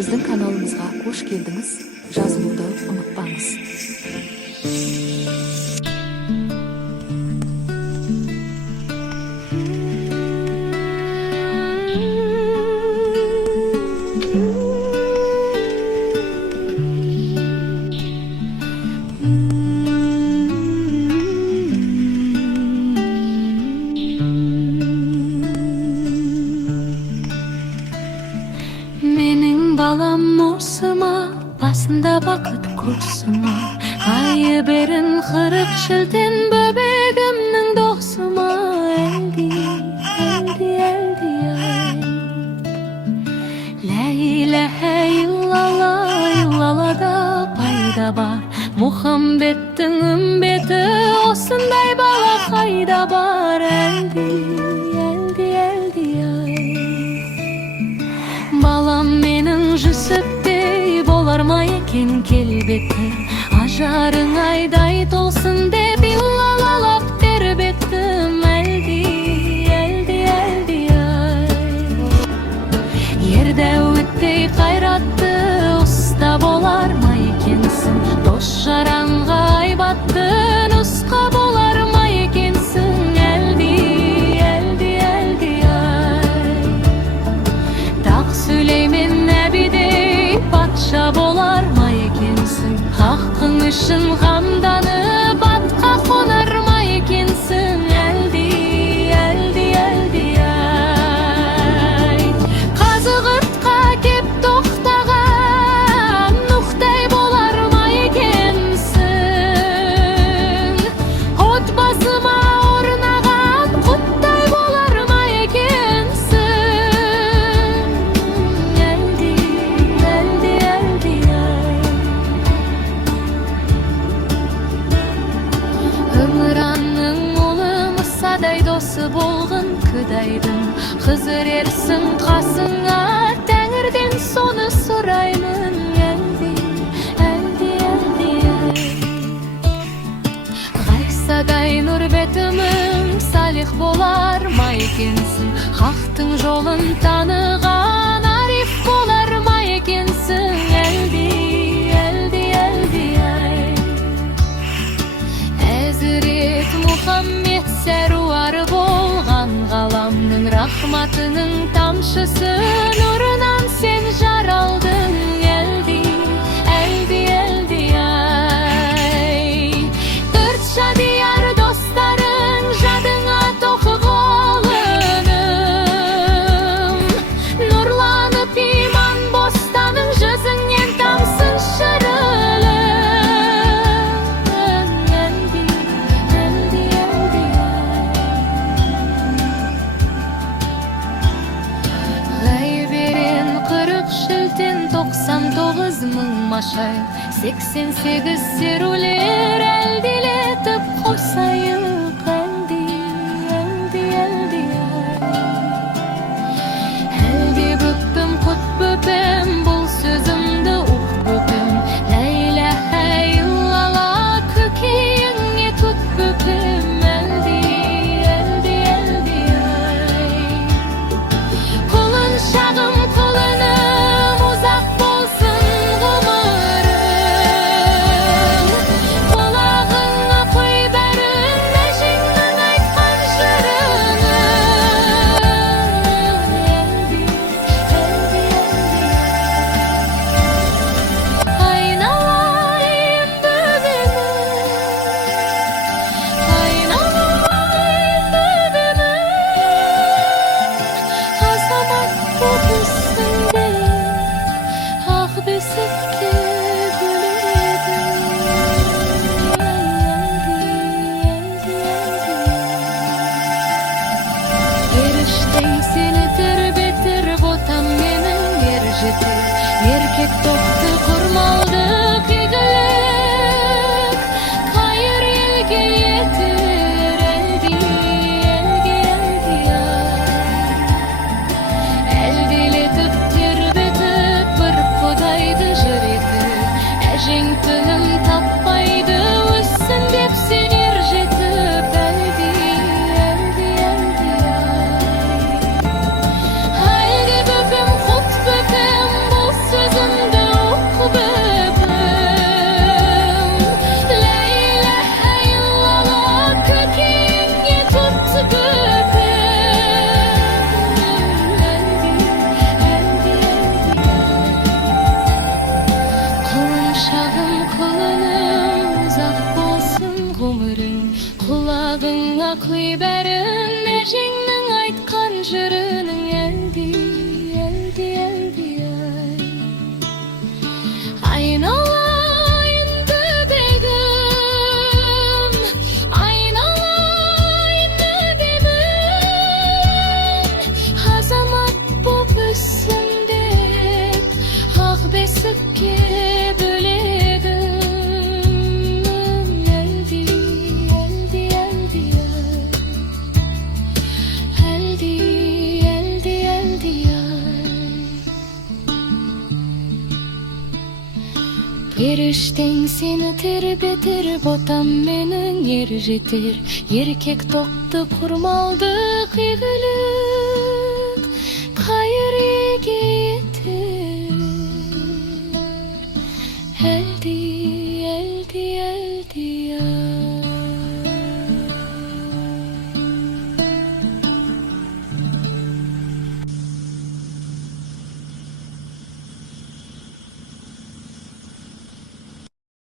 Біздің каналымызға қош келдіңіз. Жазылуды ұмытпаңыз. Менің балам осыма, басында бақыт курсыма, айы берін 40 шілден бөбегімнің досыма. Әлди, әлди, әлди, ай. Лә иләһә иллалла, иллаллада пайда бар. Мұхаммедтің үмбеті осындай бала қайда бар. Әлди, әлди, әлди, ай. Балам менің жүсіптей болар ма екен келбеті, ажарың айдай толсын деп иллалалап тербеттім. Әлди, әлди, әлди, ай. Ердәуіттей қайратты ұста болар ма екенсің, дос жаранға айбатты нұсқа болар ма екенсің. Әлди, әлди, әлди, ай. Тақ Сүлеймен нәбидей патша болар ма екенсің, хақың үшін қамданып атқа қонар ма екенсің. Әлди, әлди, әлди, ай. Қазығұртқа кеп тоқтаған Нұхтай болар ма екенсің, отбасыма орнаған құттай болар ма екенсің. Әлди, әлди, әлди, ай. Өміранның ұлы Мұсадай досы болғын Күдайдың Хызыр ерсің қасыңа, Тәңірден соны сұраймын. Әлди, әлди, әлди, ай. Ғайсадай нұр бетімің салих болар ма екенсің, хақтың жолын таныған ариф болар ма екенсің. Әлди, әлди, әлди, ай. Әзірет Мұхаммед сәруары болған ғаламның рахматының тамшысы нұрынан сен жаралдың. Әлди, әлди, әлди, ай. Төрт шадияр достарың жадыңа тоқы қолыным, нұрланып иман бостаның жүзіңнен тамсын шырылым. Әлди, әлди, әлди, ай. Ғайберен 40 шілден 99 мың машай, 88 серулер әлдилетіп қосайық. Әлди, әлди, әлди, ай. Әлди бүкпім құт бөпем, бұл сөзімді ұқ бөпем. Лә иләһә иллалла, көкейіңе тұт бөпем. Әлди, әлди, әлди, ай. Құлын шағым құлыным, ұзақ болсын ғұмырым. Құлағыңа қой бәрін, мәжіңнің айтқан жырын. Әлди, әлди, әлди, айналайын бөбемін, айналайын бөбемін. Азамат боп үстінде ақ бесікке бөледің. Әлди, әлди, әлди, еріштей сені тербетер ботам менің ер жетер. Еркек тоқты құрмалдық игілік қайыр елге етер. Әлди, әлди, әлди, ай. Әлдилетіп тербетіп бір құдайды жыр етіп, әжең тыным таппайды өссін деп сен ер жетіп. Әлди, әлди, әлди, ай. Әлди бөпем, құт бөпем, бұл сөзі Erişten seni terbetir, botam meniň yer jetir. Erkek topdy kurmaldy kıýgyly.